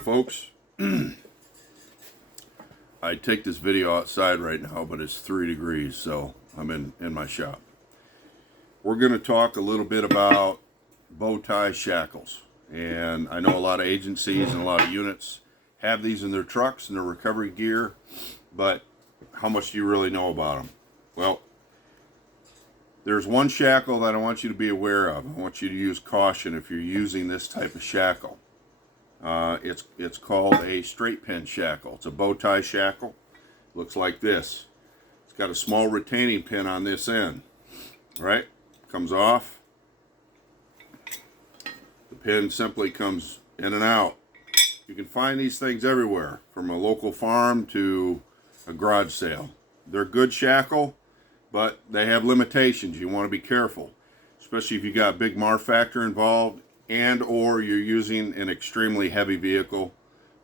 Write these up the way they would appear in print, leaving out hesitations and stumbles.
folks. I take this video outside right now, but it's 3 degrees, so I'm in my shop. We're going to talk a little bit about bow tie shackles. And I know a lot of agencies and a lot of units have these in their trucks and their recovery gear, but how much do you really know about them? Well, there's one shackle that I want you to be aware of. I want you to use caution if you're using this type of shackle. It's called a straight pin shackle. It's a bow tie shackle. Looks like this. It's got a small retaining pin on this end. Right? Comes off. The pin simply comes in and out. You can find these things everywhere, from a local farm to a garage sale. They're good shackle, but they have limitations. You want to be careful, especially if you got big mar factor involved and or you're using an extremely heavy vehicle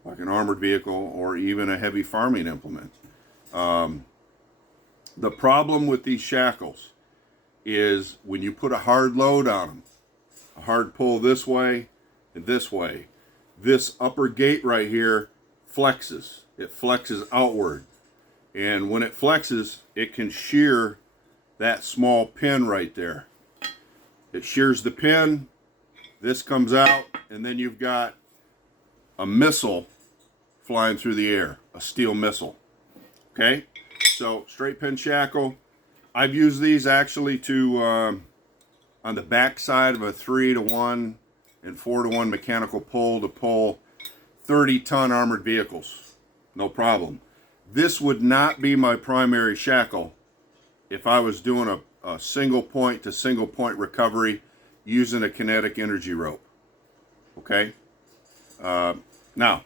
like an armored vehicle or even a heavy farming implement. The problem with these shackles is when you put a hard load on them, a hard pull this way and this way, this upper gate right here flexes. It flexes outward. And when it flexes, it can shear that small pin right there. It shears the pin, this comes out, and then you've got a missile flying through the air, a steel missile. Okay? So, straight pin shackle. I've used these actually to, on the back side of a 3-to-1 and 4-to-1 mechanical pull to pull 30-ton armored vehicles. No problem. This would not be my primary shackle if I was doing a single point to single point recovery using a kinetic energy rope. Okay? Now,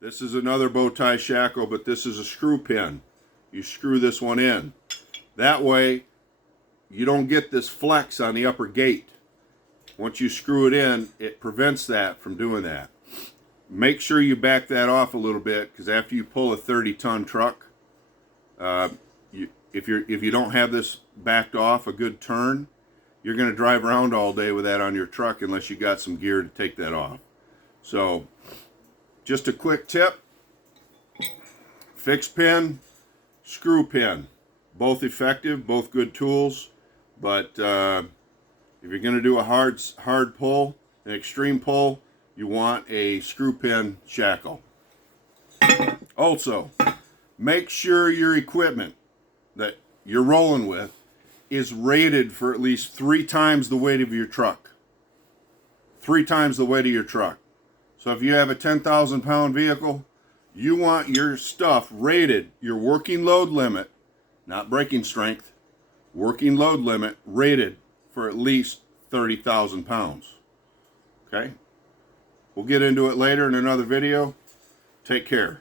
this is another bow tie shackle, but this is a screw pin. You screw this one in. That way, you don't get this flex on the upper gate. Once you screw it in, it prevents that from doing that. Make sure you back that off a little bit, because after you pull a 30-ton truck, if you don't have this backed off a good turn, you're going to drive around all day with that on your truck unless you got some gear to take that off. So, just a quick tip: fixed pin, screw pin, both effective, both good tools. But if you're going to do a hard pull, an extreme pull, you want a screw pin shackle. Also, make sure your equipment that you're rolling with is rated for at least 3 times the weight of your truck. 3 times the weight of your truck. So if you have a 10,000 pound vehicle, you want your stuff rated, your working load limit, not braking strength, working load limit rated for at least 30,000 pounds. Okay? We'll get into it later in another video. Take care.